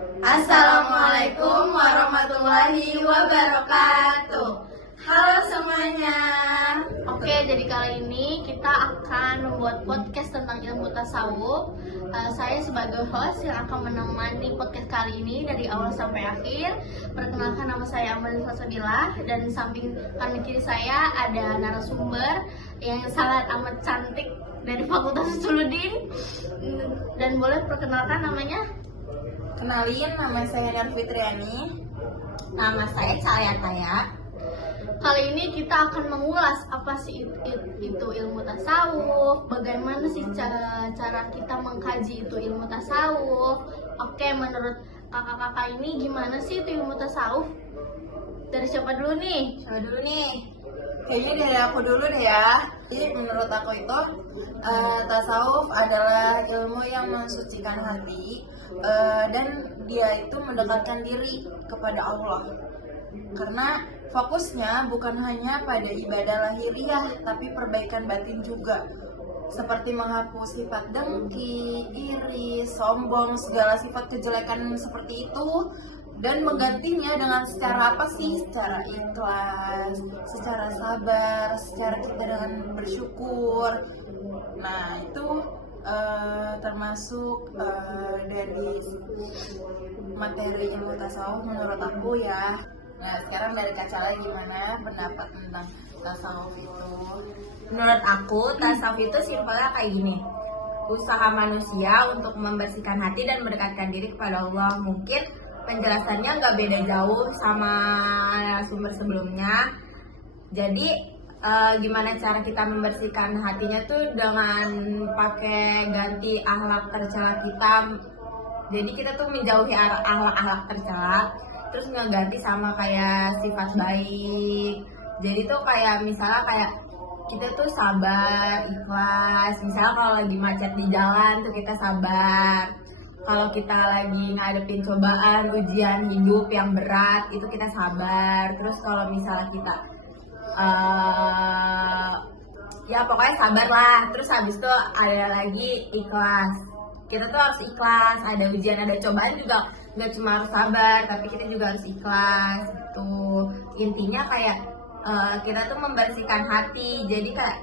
Assalamualaikum warahmatullahi wabarakatuh. Halo semuanya. Oke, jadi kali ini kita akan membuat podcast tentang ilmu tasawuf. Saya sebagai host yang akan menemani podcast kali ini dari awal sampai akhir. Perkenalkan, nama saya Amal Fasabilah, dan samping kanan kiri saya ada narasumber yang sangat amat cantik dari Fakultas Usuluddin. Dan boleh perkenalkan namanya? Kenalin, nama saya Nur Fitriani. Nama saya Cahaya Taya. Kali ini kita akan mengulas apa sih itu ilmu tasawuf, bagaimana sih cara kita mengkaji itu ilmu tasawuf. Oke, menurut kakak-kakak ini gimana sih itu ilmu tasawuf? Dari siapa dulu nih? Kayaknya dari aku dulu deh ya. Jadi menurut aku itu tasawuf adalah ilmu yang mensucikan hati, dan dia itu mendekatkan diri kepada Allah. Karena fokusnya bukan hanya pada ibadah lahiriah, tapi perbaikan batin juga. Seperti menghapus sifat dengki, iri, sombong, segala sifat kejelekan seperti itu, dan menggantinya dengan secara apa sih? Secara ikhlas, secara sabar, secara kita dengan bersyukur. Nah itu termasuk dari materi ilmu tasawuf menurut aku ya. Nah sekarang dari Kak Cala gimana pendapat tentang tasawuf itu? Menurut aku, tasawuf itu simpelnya kayak gini. Usaha manusia untuk membersihkan hati dan mendekatkan diri kepada Allah. Mungkin penjelasannya nggak beda jauh sama sumber sebelumnya. Jadi gimana cara kita membersihkan hatinya tuh dengan pakai ganti akhlak tercela kita. Jadi kita tuh menjauhi akhlak-akhlak tercela, terus ngeganti sama kayak sifat baik. Jadi tuh kayak misalnya kayak kita tuh sabar, ikhlas. Misalnya kalau lagi macet di jalan tuh kita sabar. Kalau kita lagi ngadepin cobaan, ujian hidup yang berat, itu kita sabar. Terus kalau misalnya kita ya pokoknya sabar lah. Terus habis itu ada lagi ikhlas. Kita tuh harus ikhlas. Ada ujian, ada cobaan juga nggak cuma harus sabar, tapi kita juga harus ikhlas. Itu intinya kayak kita tuh membersihkan hati. Jadi kayak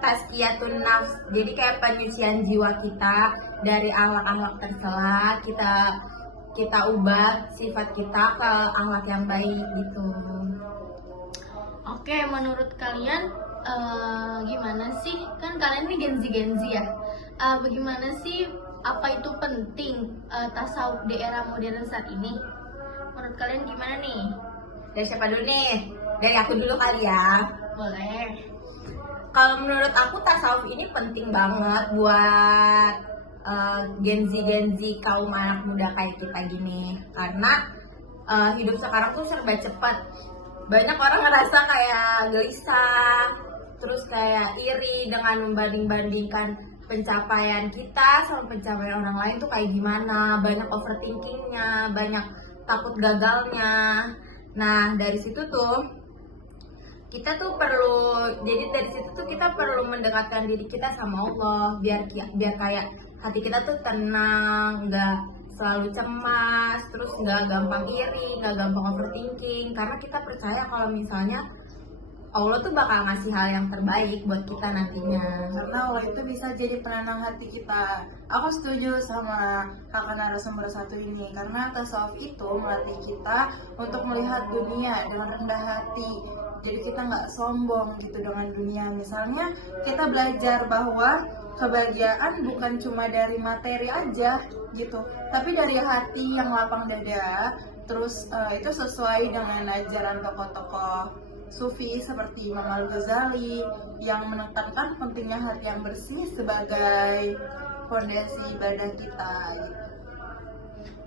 tazkiyatun nafs, jadi kayak penyucian jiwa kita dari akhlak-akhlak tercela. Kita ubah sifat kita ke akhlak yang baik gitu. Oke, menurut kalian gimana sih? Kan kalian ini Gen Z ya. Bagaimana sih, apa itu penting tasawuf di era modern saat ini? Menurut kalian gimana nih? Dari siapa dulu nih? Dari aku dulu kali ya. Boleh. Kalau menurut aku tasawuf ini penting banget buat Gen Z kaum anak muda kayak kita gini. Karena hidup sekarang tuh serba cepat. Banyak orang ngerasa kayak gelisah, terus kayak iri dengan membanding-bandingkan pencapaian kita sama pencapaian orang lain tuh kayak gimana. Banyak overthinkingnya, banyak takut gagalnya. Nah dari situ tuh kita tuh perlu mendekatkan diri kita sama Allah, biar kayak hati kita tuh tenang, nggak selalu cemas, terus nggak gampang iri, nggak gampang overthinking. Karena kita percaya kalau misalnya Allah tuh bakal ngasih hal yang terbaik buat kita nantinya. Karena Allah itu bisa jadi penenang hati kita. Aku setuju sama kakak narasumber satu ini. Karena tasawuf itu melatih kita untuk melihat dunia dengan rendah hati. Jadi kita nggak sombong gitu dengan dunia. Misalnya kita belajar bahwa kebahagiaan bukan cuma dari materi aja gitu, tapi dari hati yang lapang dada. Terus itu sesuai dengan ajaran tokoh-tokoh Sufi seperti Imam Al-Ghazali yang menekankan pentingnya hati yang bersih sebagai fondasi ibadah kita.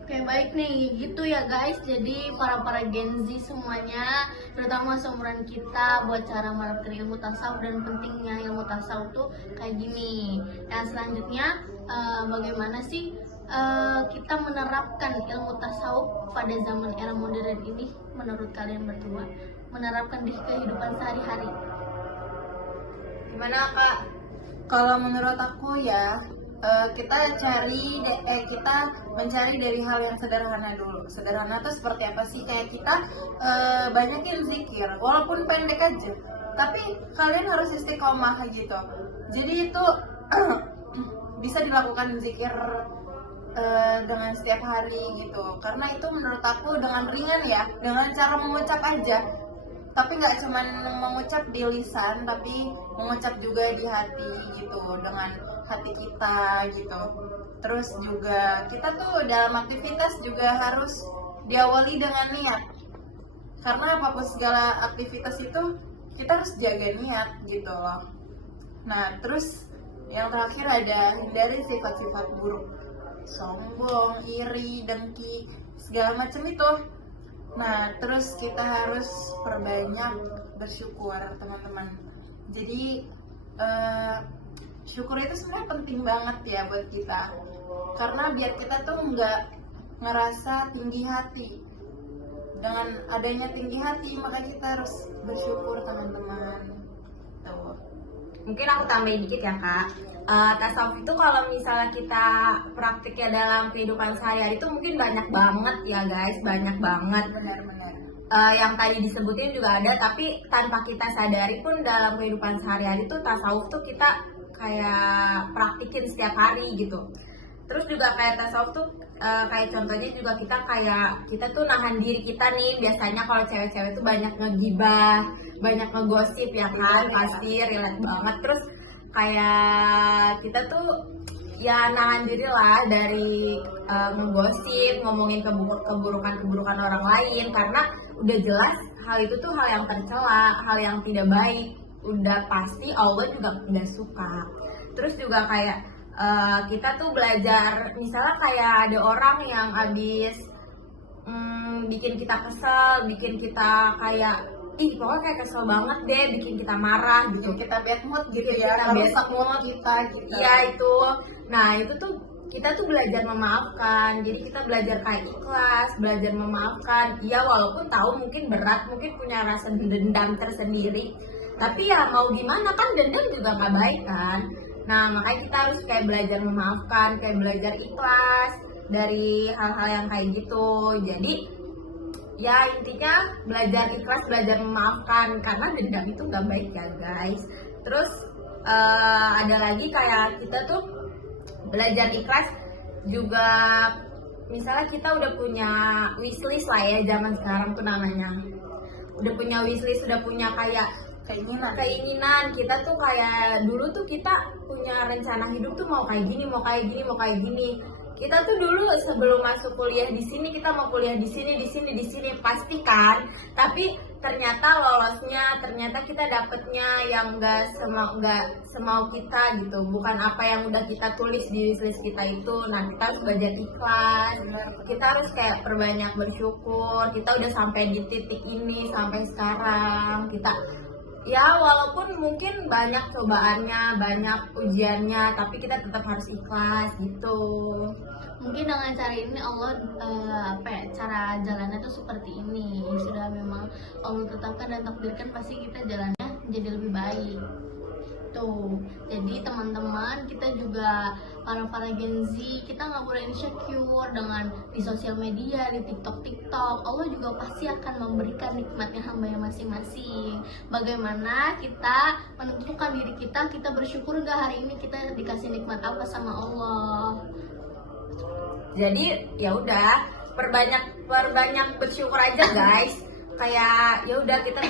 Oke, baik nih, gitu ya guys. Jadi para Gen Z semuanya, terutama seumuran kita, buat cara menerapkan ilmu tasawuf dan pentingnya ilmu tasawuf tuh kayak gini. Dan selanjutnya bagaimana sih kita menerapkan ilmu tasawuf pada zaman era modern ini menurut kalian berdua? Menerapkan di kehidupan sehari-hari. Gimana Kak? Kalau menurut aku ya, kita mencari dari hal yang sederhana dulu. Sederhana tuh seperti apa sih? Kayak kita banyakin zikir, walaupun pendek aja, tapi kalian harus istiqomah gitu. Jadi itu bisa dilakukan zikir dengan setiap hari gitu, karena itu menurut aku dengan ringan ya, dengan cara mengucap aja. Tapi nggak cuma mengucap di lisan, tapi mengucap juga di hati gitu, dengan hati kita gitu. Terus juga kita tuh dalam aktivitas juga harus diawali dengan niat, karena apapun segala aktivitas itu kita harus jaga niat gitu loh. Nah terus yang terakhir ada hindari sifat-sifat buruk, sombong, iri, dengki, segala macam itu. Nah, terus kita harus perbanyak bersyukur, teman-teman. Jadi, syukur itu sebenarnya penting banget ya buat kita. Karena biar kita tuh nggak ngerasa tinggi hati. Dengan adanya tinggi hati, maka kita harus bersyukur, teman-teman. Tuh. Mungkin aku tambahin dikit ya kak. Tasawuf itu kalau misalnya kita praktiknya dalam kehidupan sehari-hari itu mungkin banyak banget ya guys, banyak banget. Benar-benar. Yang tadi disebutin juga ada, tapi tanpa kita sadari pun dalam kehidupan sehari-hari tuh tasawuf tuh kita kayak praktikin setiap hari gitu. Terus juga kayak tasawuf tuh kayak contohnya juga kita tuh nahan diri kita nih. Biasanya kalau cewek-cewek tuh banyak ngegibah, banyak ngegosip ya kan, pasti relate banget. Terus kayak kita tuh ya nahan diri lah dari ngegosip, ngomongin keburukan orang lain, karena udah jelas hal itu tuh hal yang tercela, hal yang tidak baik, udah pasti Allah juga nggak suka. Terus juga kayak kita tuh belajar, misalnya kayak ada orang yang habis bikin kita kesel, bikin kita kayak pokoknya kayak kesel banget deh, bikin kita marah gitu, Kita bad mood gitu Bikin ya, kita merusak bad mood. mood kita gitu. Iya itu. Nah itu tuh kita tuh belajar memaafkan. Jadi kita belajar kayak ikhlas, belajar memaafkan. Iya walaupun tahu mungkin berat, mungkin punya rasa dendam tersendiri, tapi ya mau gimana kan, dendam juga nggak baik kan. Nah makanya kita harus kayak belajar memaafkan, kayak belajar ikhlas dari hal-hal yang kayak gitu. Jadi ya intinya belajar ikhlas, belajar memaafkan, karena dendam itu nggak baik ya guys. Terus ada lagi kayak kita tuh belajar ikhlas juga, misalnya kita udah punya wishlist lah ya, zaman sekarang tuh namanya udah punya wishlist, udah punya kayak keinginan. Kita tuh kayak dulu tuh kita punya rencana hidup tuh mau kayak gini, mau kayak gini, mau kayak gini. Kita tuh dulu sebelum masuk kuliah di sini, kita mau kuliah di sini pasti kan. Tapi ternyata lolosnya, ternyata kita dapetnya yang nggak semau kita gitu, bukan apa yang udah kita tulis di wishlist kita itu. Nah kita harus belajar ikhlas, kita harus kayak perbanyak bersyukur. Kita udah sampai di titik ini sampai sekarang. Kita ya walaupun mungkin banyak cobaannya, banyak ujiannya, tapi kita tetap harus ikhlas gitu. Mungkin dengan cara ini Allah cara jalannya tuh seperti ini, sudah memang Allah tetapkan dan takdirkan, pasti kita jalannya jadi lebih baik tuh. Jadi teman-teman, kita juga para Gen Z, kita nggak boleh insecure dengan di sosial media, di TikTok. Allah juga pasti akan memberikan nikmatnya hambanya masing-masing. Bagaimana kita menentukan diri kita bersyukur nggak hari ini kita dikasih nikmat apa sama Allah. Jadi ya udah perbanyak bersyukur aja guys. Kayak ya udah kita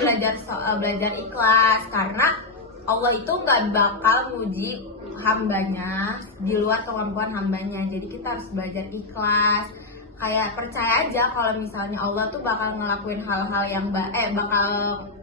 belajar ikhlas, karena Allah itu nggak bakal muji hambanya di luar kemampuan hambanya. Jadi kita harus belajar ikhlas. Kayak percaya aja kalau misalnya Allah tuh bakal ngelakuin hal-hal yang bakal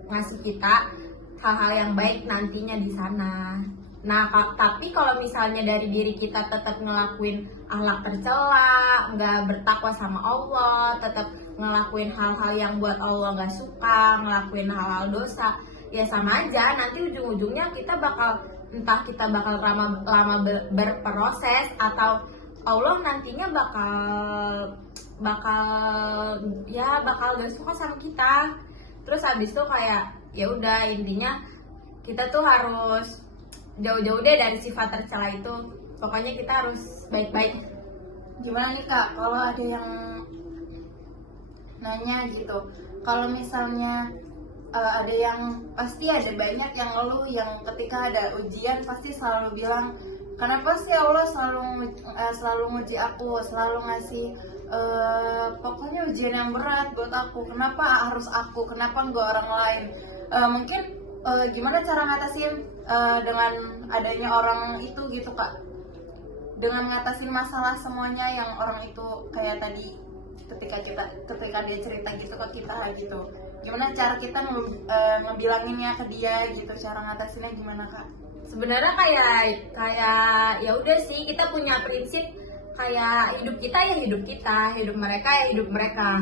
ngasih kita hal-hal yang baik nantinya di sana. Nah, tapi kalau misalnya dari diri kita tetap ngelakuin akhlak tercela, nggak bertakwa sama Allah, tetap ngelakuin hal-hal yang buat Allah nggak suka, ngelakuin hal-hal dosa, ya sama aja. Nanti ujung-ujungnya kita bakal lama berproses, atau Allah nantinya bakal gak suka sama kita. Terus habis itu kayak ya udah, intinya kita tuh harus jauh-jauh deh dari sifat tercela itu. Pokoknya kita harus baik-baik. Gimana nih Kak, kalau ada yang nanya gitu, kalau misalnya ada yang pasti ada banyak yang ngeluh yang ketika ada ujian pasti selalu bilang, kenapa sih Allah selalu nguji aku, selalu ngasih pokoknya ujian yang berat buat aku, kenapa harus aku, kenapa enggak orang lain. Mungkin gimana cara ngatasin dengan adanya orang itu gitu Kak, dengan ngatasin masalah semuanya yang orang itu kayak tadi ketika dia cerita gitu ke kita gitu, gimana cara kita ngebilanginnya ke dia gitu, cara ngatasinnya gimana Kak? Sebenarnya kayak ya udah sih, kita punya prinsip kayak hidup kita ya hidup kita, hidup mereka ya hidup mereka.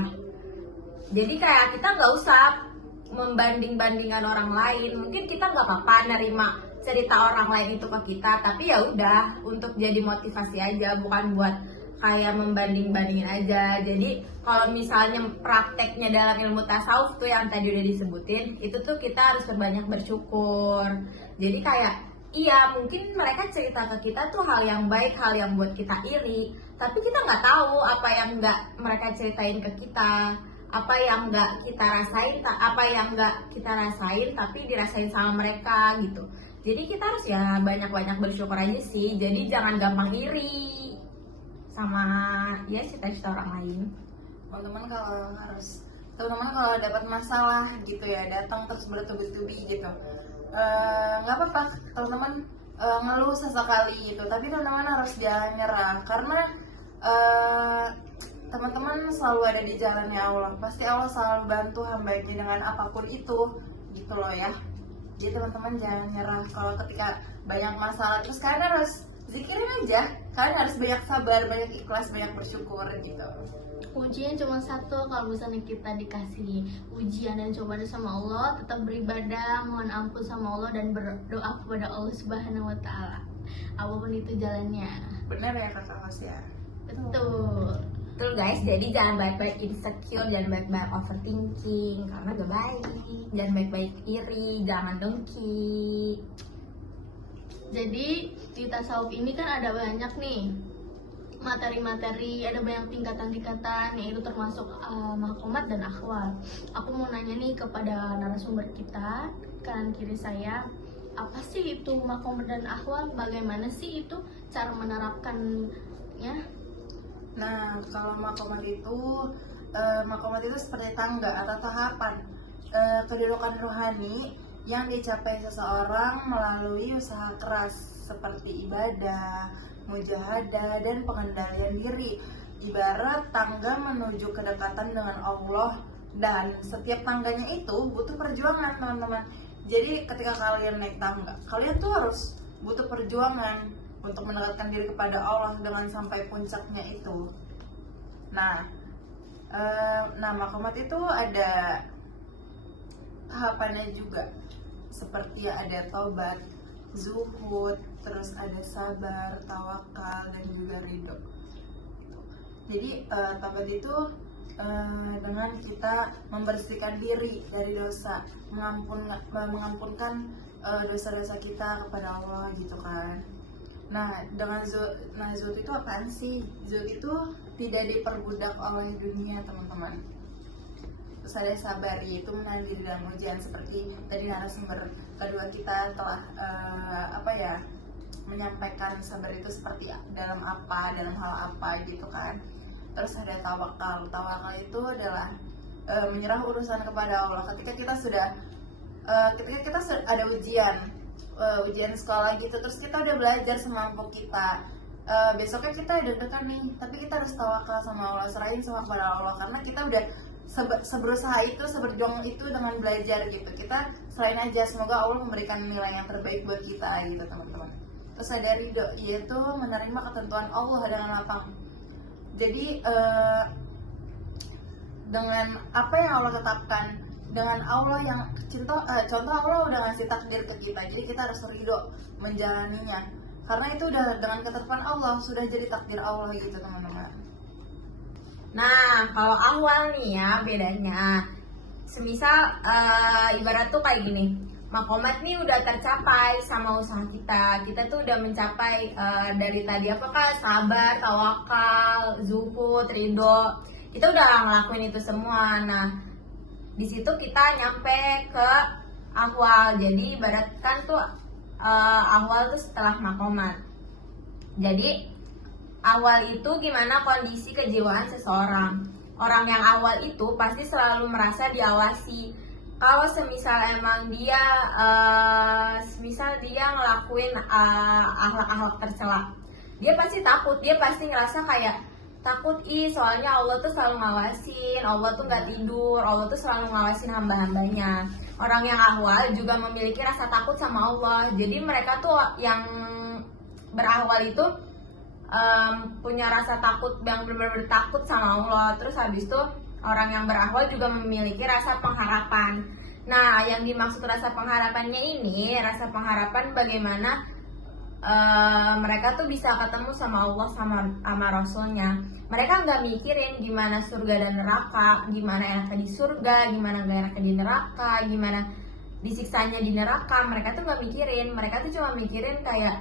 Jadi kayak kita nggak usah membanding-bandingkan orang lain. Mungkin kita nggak apa-apa nerima cerita orang lain itu ke kita, tapi ya udah untuk jadi motivasi aja, bukan buat kayak membanding-bandingin aja. Jadi kalau misalnya prakteknya dalam ilmu tasawuf tuh yang tadi udah disebutin, itu tuh kita harus berbanyak bersyukur. Jadi kayak iya, mungkin mereka cerita ke kita tuh hal yang baik, hal yang buat kita iri, tapi kita nggak tahu apa yang nggak mereka ceritain ke kita, apa yang nggak kita rasain, tapi dirasain sama mereka gitu. Jadi kita harus ya banyak-banyak bersyukur aja sih. Jadi jangan gampang iri sama ya cita-cita orang lain. Teman-teman kalau dapat masalah gitu ya, datang terus bertubi-tubi gitu, nggak apa-apa teman-teman ngeluh sesekali gitu, tapi teman-teman harus jangan nyerah, karena teman-teman selalu ada di jalannya Allah, pasti Allah selalu bantu hambanya dengan apapun itu gitu loh ya. Jadi teman-teman jangan nyerah. Kalau ketika banyak masalah terus kalian harus zikirin aja, kalian harus banyak sabar, banyak ikhlas, banyak bersyukur gitu. Ujian cuma satu, kalau misalnya kita dikasih ujian dan cobaan sama Allah, tetap beribadah, mohon ampun sama Allah dan berdoa kepada Allah Subhanahu wa taala. Apapun itu jalannya. Bener ya Kakak Mas ya? Betul. Betul guys, jadi jangan baik-baik insecure, jangan baik-baik overthinking, karena gak baik. Jangan baik-baik iri, jangan dengki. Jadi di tasawuf ini kan ada banyak nih materi-materi, ada banyak tingkatan-tingkatan, yaitu termasuk makomat dan akhwal. Aku mau nanya nih kepada narasumber kita, kanan kiri saya, apa sih itu makomat dan akhwal? Bagaimana sih itu cara menerapkannya? Nah, kalau makomat itu seperti tangga atau tahapan kedudukan rohani yang dicapai seseorang melalui usaha keras seperti ibadah, mujahadah, dan pengendalian diri. Ibarat tangga menuju kedekatan dengan Allah, dan setiap tangganya itu butuh perjuangan teman-teman. Jadi ketika kalian naik tangga, kalian tuh harus butuh perjuangan untuk mendekatkan diri kepada Allah dengan sampai puncaknya itu. Nah, makomat itu ada tahapannya juga, seperti ada tobat, zuhud, terus ada sabar, tawakal, dan juga ridho. Jadi tobat itu dengan kita membersihkan diri dari dosa, mengampunkan dosa-dosa kita kepada Allah gitu kan. Nah, dengan zuhud itu apaan sih? Zuhud itu tidak diperbudak oleh dunia, teman-teman. Terus ada sabar, yaitu menahan diri dalam ujian, seperti tadi narasumber kedua kita telah menyampaikan sabar itu seperti dalam hal apa gitu kan. Terus ada tawakal. Tawakal itu adalah menyerah urusan kepada Allah. Ketika kita ada ujian sekolah gitu, terus kita udah belajar semampu kita, besoknya kita deg-degan nih, tapi kita harus tawakal sama Allah, serahin semua kepada Allah, karena kita udah seberusaha itu, seberjuang itu dengan belajar gitu. Kita selain aja, semoga Allah memberikan nilai yang terbaik buat kita gitu teman-teman. Terus ada ridho, yaitu menerima ketentuan Allah dengan lapang. Jadi dengan apa yang Allah tetapkan, dengan Allah yang contoh Allah udah ngasih takdir ke kita, jadi kita harus ridho menjalaninya, karena itu udah dengan ketetapan Allah, sudah jadi takdir Allah gitu teman-teman. Nah, kalau awal nih ya bedanya, semisal ibarat tuh kayak gini, makomat nih udah tercapai sama usaha kita. Kita tuh udah mencapai dari tadi apakah sabar, tawakal, zuhud, ridho. Kita udah ngelakuin itu semua. Nah, di situ kita nyampe ke ahwal. Jadi ibaratkan tuh ahwal tuh setelah makomat. Jadi awal itu gimana kondisi kejiwaan seseorang. Orang yang awal itu pasti selalu merasa diawasi. Kalau semisal emang dia semisal dia ngelakuin akhlak-akhlak tercela, dia pasti takut, dia pasti ngerasa kayak takut, soalnya Allah tuh selalu ngawasin, Allah tuh nggak tidur, Allah tuh selalu ngawasin hamba-hambanya. Orang yang ahwal juga memiliki rasa takut sama Allah. Jadi mereka tuh yang berawal itu punya rasa takut, yang benar-benar takut sama Allah. Terus habis itu orang yang berawal juga memiliki rasa pengharapan. Nah, yang dimaksud rasa pengharapannya ini, rasa pengharapan bagaimana mereka tuh bisa ketemu sama Allah sama Rasulnya. Mereka nggak mikirin gimana surga dan neraka, gimana enaknya di surga, gimana gak enaknya di neraka, gimana disiksanya di neraka. Mereka tuh nggak mikirin, mereka tuh cuma mikirin kayak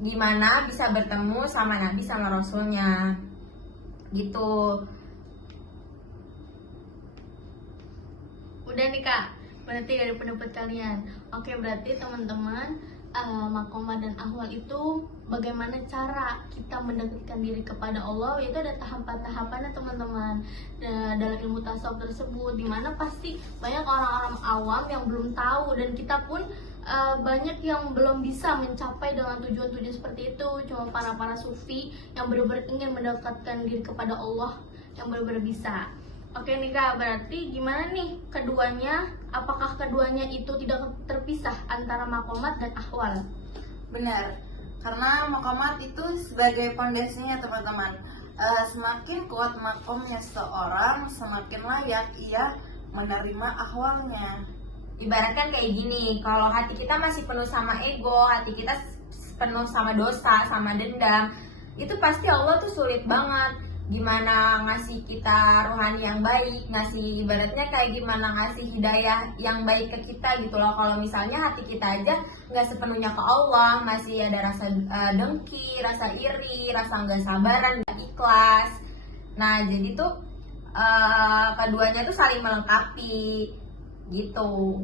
gimana bisa bertemu sama Nabi sama Rasulnya gitu. Udah nih Kak, berarti dari pendapat kalian. Oke, berarti teman-teman, makomah dan ahwal itu bagaimana cara kita mendekatkan diri kepada Allah, itu ada tahapan-tahapannya teman-teman. Dalam ilmu tasawuf tersebut, dimana pasti banyak orang-orang awam yang belum tahu, dan kita pun banyak yang belum bisa mencapai dengan tujuan-tujuan seperti itu. Cuma para sufi yang benar-benar ingin mendekatkan diri kepada Allah, yang benar-benar bisa. Oke nih Kak, berarti gimana nih keduanya? Apakah keduanya itu tidak terpisah antara makomat dan ahwal? Benar, karena makomat itu sebagai fondasinya teman-teman. Semakin kuat makomnya seorang, semakin layak ia menerima ahwalnya. Ibaratkan kayak gini, kalau hati kita masih penuh sama ego, hati kita penuh sama dosa, sama dendam, itu pasti Allah tuh sulit banget gimana ngasih kita rohani yang baik, ngasih ibaratnya kayak gimana ngasih hidayah yang baik ke kita gitu loh. Kalau misalnya hati kita aja nggak sepenuhnya ke Allah, masih ada rasa dengki, rasa iri, rasa nggak sabaran, nggak ikhlas. Nah, jadi tuh keduanya tuh saling melengkapi gitu.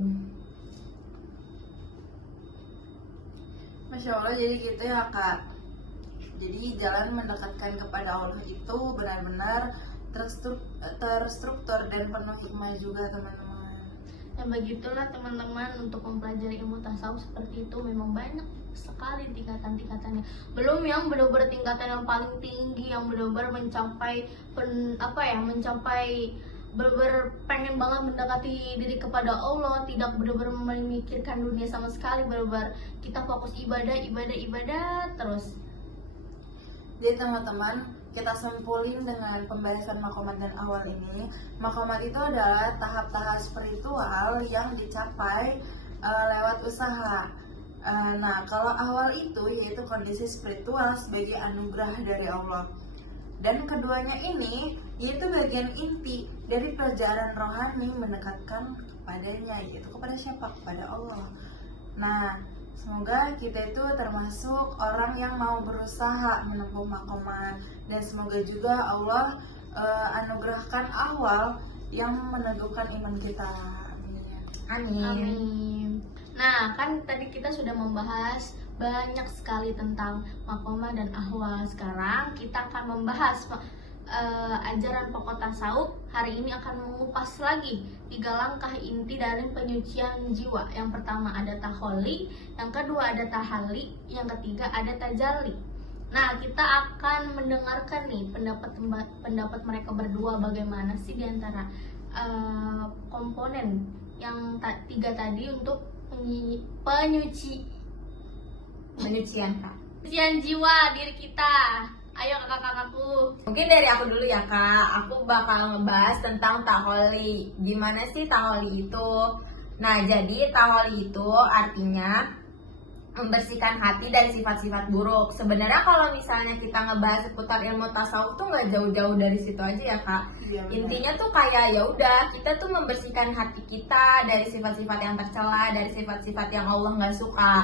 Masya Allah, jadi gitu ya Kak. Jadi jalan mendekatkan kepada Allah itu benar-benar terstruktur dan penuh hikmah juga teman-teman. Ya begitulah teman-teman, untuk mempelajari ilmu tasawuf seperti itu memang banyak sekali tingkatan-tingkatannya. Belum yang benar-benar tingkatan yang paling tinggi, yang benar-benar mencapai benar-benar pengen banget mendekati diri kepada Allah, tidak benar-benar memikirkan dunia sama sekali, benar-benar kita fokus ibadah terus. Jadi teman-teman, kita simpulin dengan pembahasan makomat dan awal ini. Makomat itu adalah tahap-tahap spiritual yang dicapai lewat usaha. Nah, kalau awal itu yaitu kondisi spiritual sebagai anugerah dari Allah. Dan keduanya ini yaitu bagian inti dari pelajaran rohani mendekatkan kepadanya, yaitu kepada siapa? Kepada Allah. Nah, semoga kita itu termasuk orang yang mau berusaha menempuh makomat, dan semoga juga Allah anugerahkan awal yang meneguhkan iman kita. Amin. Amin. Nah, kan tadi kita sudah membahas banyak sekali tentang makomah dan ahwal. Sekarang kita akan membahas ajaran pokok tasawuf. Hari ini akan mengupas lagi 3 langkah inti dari penyucian jiwa. Yang pertama ada taholli, yang kedua ada tahalli, yang ketiga ada tajalli. Nah, kita akan mendengarkan nih pendapat mereka berdua, bagaimana sih diantara komponen yang 3 tadi untuk Penyucian Kak. penyucian jiwa diri kita. Ayo kakak-kakakku. Mungkin dari aku dulu ya Kak, aku bakal ngebahas tentang taholli. Gimana sih taholli itu? Nah, jadi taholli itu artinya membersihkan hati dari sifat-sifat buruk. Sebenarnya kalau misalnya kita ngebahas seputar ilmu tasawuf tuh nggak jauh-jauh dari situ aja ya kak. Iya, benar. Intinya tuh kayak ya udah kita tuh membersihkan hati kita dari sifat-sifat yang tercela, dari sifat-sifat yang Allah nggak suka.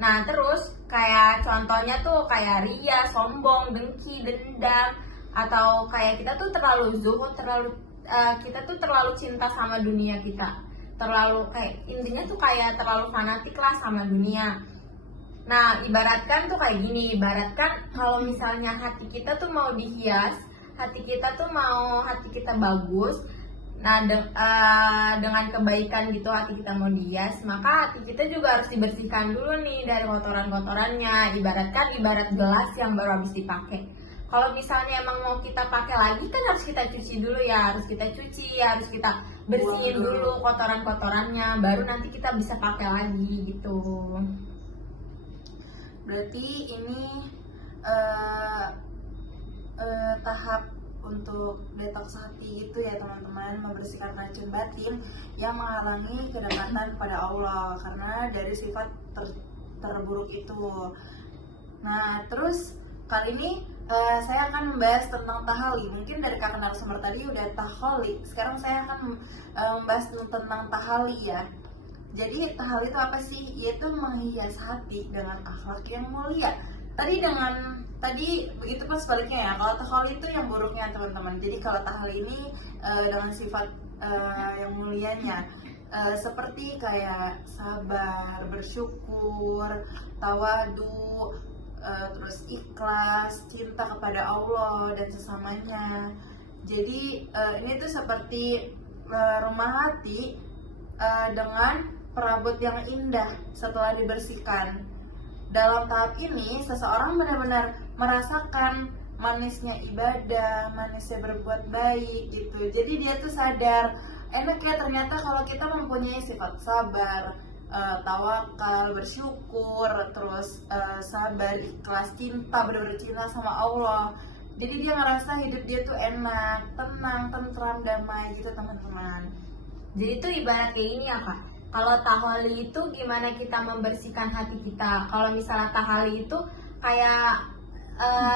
Nah terus kayak contohnya tuh kayak ria, sombong, dengki, dendam, atau kayak kita tuh terlalu zuhud, kita tuh terlalu cinta sama dunia kita, terlalu kayak intinya tuh kayak terlalu fanatik lah sama dunia. Nah ibaratkan tuh kayak gini, ibaratkan kalau misalnya hati kita tuh mau dihias, hati kita bagus. Nah dengan kebaikan gitu hati kita mau dihias, maka hati kita juga harus dibersihkan dulu nih dari kotoran-kotorannya. Ibarat gelas yang baru habis dipakai. Kalau misalnya emang mau kita pakai lagi kan harus kita cuci dulu ya, harus kita bersihin dulu kotoran-kotorannya, baru nanti kita bisa pakai lagi gitu. Berarti ini tahap untuk detox hati gitu ya teman-teman, membersihkan racun batin yang menghalangi kedekatan kepada Allah karena dari sifat terburuk itu. Nah terus kali ini saya akan membahas tentang tahali. Mungkin dari kakak narasumber tadi udah taholi, sekarang saya akan membahas tentang tahali ya. Jadi tahali itu apa sih? Yaitu menghias hati dengan akhlak yang mulia. Tadi begitu pun sebaliknya ya. Kalau tahali itu yang buruknya teman-teman. Jadi kalau tahali ini dengan sifat yang mulianya, seperti kayak sabar, bersyukur, tawadu, terus ikhlas, cinta kepada Allah dan sesamanya. Jadi ini tuh seperti rumah hati dengan perabot yang indah setelah dibersihkan. Dalam tahap ini seseorang benar-benar merasakan manisnya ibadah, manisnya berbuat baik gitu. Jadi dia tuh sadar, enak ya ternyata kalau kita mempunyai sifat sabar, tawakal, bersyukur, terus sabar, ikhlas, cinta, benar-benar cinta sama Allah. Jadi dia ngerasa hidup dia tuh enak, tenang, tentram, damai gitu teman-teman. Jadi itu ibarat kayak ini ya kak. Kalau tahali itu gimana kita membersihkan hati kita. Kalau misalnya tahali itu kayak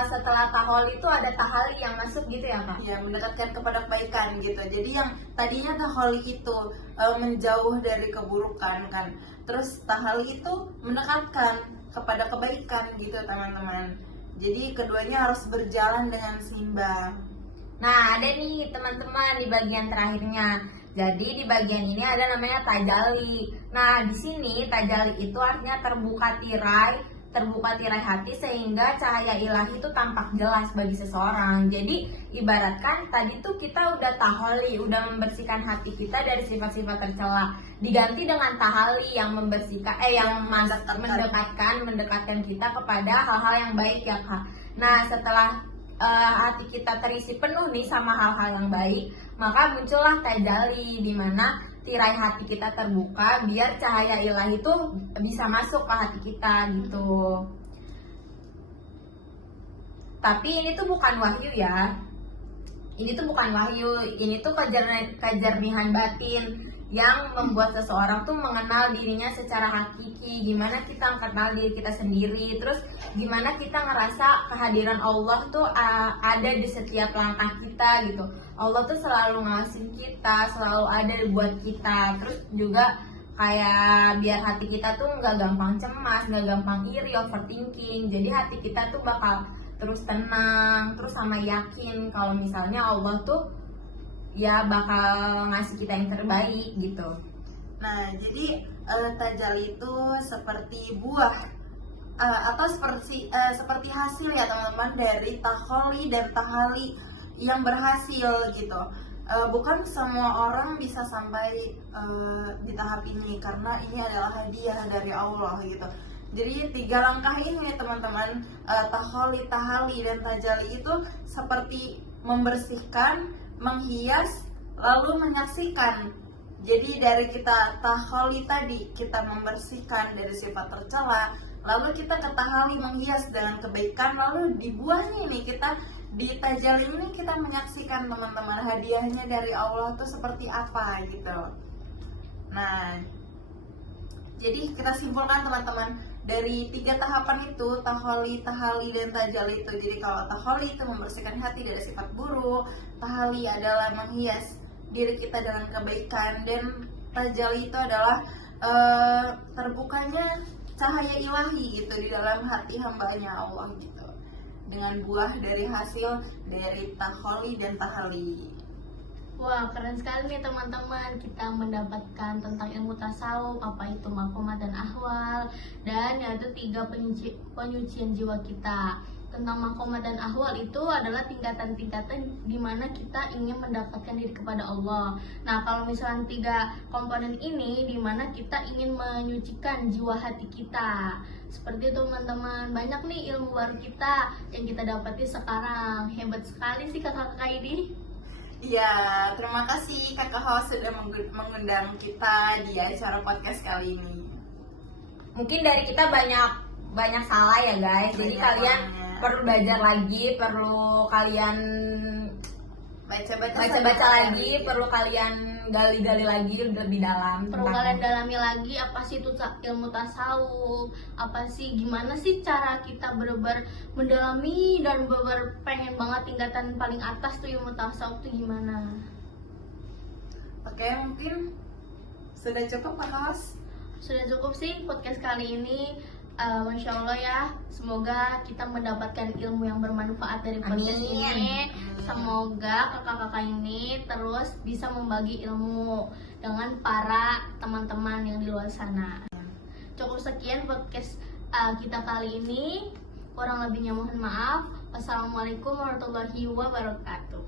setelah taholi itu ada tahali yang masuk gitu ya kak? Ya, mendekatkan kepada kebaikan gitu. Jadi yang tadinya taholi itu menjauh dari keburukan kan. Terus tahali itu mendekatkan kepada kebaikan gitu teman-teman. Jadi keduanya harus berjalan dengan seimbang. Nah ada nih teman-teman di bagian terakhirnya. Jadi di bagian ini ada namanya tajali. Nah di sini tajali itu artinya terbuka tirai hati sehingga cahaya ilahi itu tampak jelas bagi seseorang. Jadi ibaratkan tadi tuh kita udah taholi, udah membersihkan hati kita dari sifat-sifat tercela, diganti dengan tahali yang membersihkan mendekatkan kita kepada hal-hal yang baik ya kak. Nah setelah hati kita terisi penuh nih sama hal-hal yang baik, maka muncullah tajali, di mana tirai hati kita terbuka biar cahaya ilahi itu bisa masuk ke hati kita gitu. Tapi ini tuh bukan wahyu ya. Ini tuh bukan wahyu, ini tuh kejernihan batin yang membuat seseorang tuh mengenal dirinya secara hakiki. Gimana kita mengenal diri kita sendiri, terus gimana kita ngerasa kehadiran Allah tuh ada di setiap langkah kita gitu. Allah tuh selalu ngawasin kita, selalu ada buat kita. Terus juga kayak biar hati kita tuh nggak gampang cemas, nggak gampang iri, overthinking. Jadi hati kita tuh bakal terus tenang, terus sama yakin kalau misalnya Allah tuh ya bakal ngasih kita yang terbaik gitu. Nah, jadi tajali itu seperti buah atau seperti hasil ya teman-teman dari taholi dan tahali yang berhasil gitu. Bukan semua orang bisa sampai di tahap ini karena ini adalah hadiah dari Allah gitu. Jadi 3 langkah ini teman-teman, taholi, tahali, dan tajali itu seperti membersihkan, menghias, lalu menyaksikan. Jadi dari kita taholi tadi, kita membersihkan dari sifat tercela, lalu kita ke tahali, menghias dengan kebaikan, lalu di buahnya ini kita, di tajali ini kita menyaksikan teman-teman hadiahnya dari Allah itu seperti apa gitu. Nah, jadi kita simpulkan teman-teman, dari 3 tahapan itu, taholi, tahali, dan tajali itu. Jadi kalau taholi itu membersihkan hati dari sifat buruk, tahali adalah menghias diri kita dengan kebaikan, dan tajali itu adalah terbukanya cahaya ilahi gitu di dalam hati hambanya Allah gitu, dengan buah dari hasil dari taholi dan tahali. Wah, keren sekali nih teman-teman. Kita mendapatkan tentang ilmu tasawuf, apa itu maqamat dan ahwal, dan yaitu 3 penyucian jiwa kita. Tentang maqamat dan ahwal itu adalah tingkatan-tingkatan di mana kita ingin mendapatkan diri kepada Allah. Nah, kalau misalnya 3 komponen ini di mana kita ingin menyucikan jiwa hati kita. Seperti itu teman-teman. Banyak nih ilmu baru kita yang kita dapati sekarang. Hebat sekali sih kakak-kakak ini. Ya, terima kasih Kakak Hawa sudah mengundang kita di acara podcast kali ini. Mungkin dari kita banyak salah ya guys. Jadi Banyak kalian banget. perlu belajar lagi, perlu kalian baca-baca lagi, perlu kalian gali-gali lagi lebih dalam. Perlu tentang- kalian dalami lagi apa sih itu ilmu tasawuf, apa sih gimana sih cara kita bener-bener mendalami dan bener-bener pengen banget tingkatan paling atas tuh ilmu tasawuf tuh gimana. Oke, mungkin sudah cukup Kakak Hawa. Sudah cukup sih podcast kali ini. Masya Allah ya, semoga kita mendapatkan ilmu yang bermanfaat dari podcast Amin. ini. Semoga kakak-kakak ini terus bisa membagi ilmu dengan para teman-teman yang di luar sana. Cukup sekian podcast kita kali ini. Kurang lebihnya mohon maaf. Wassalamualaikum warahmatullahi wabarakatuh.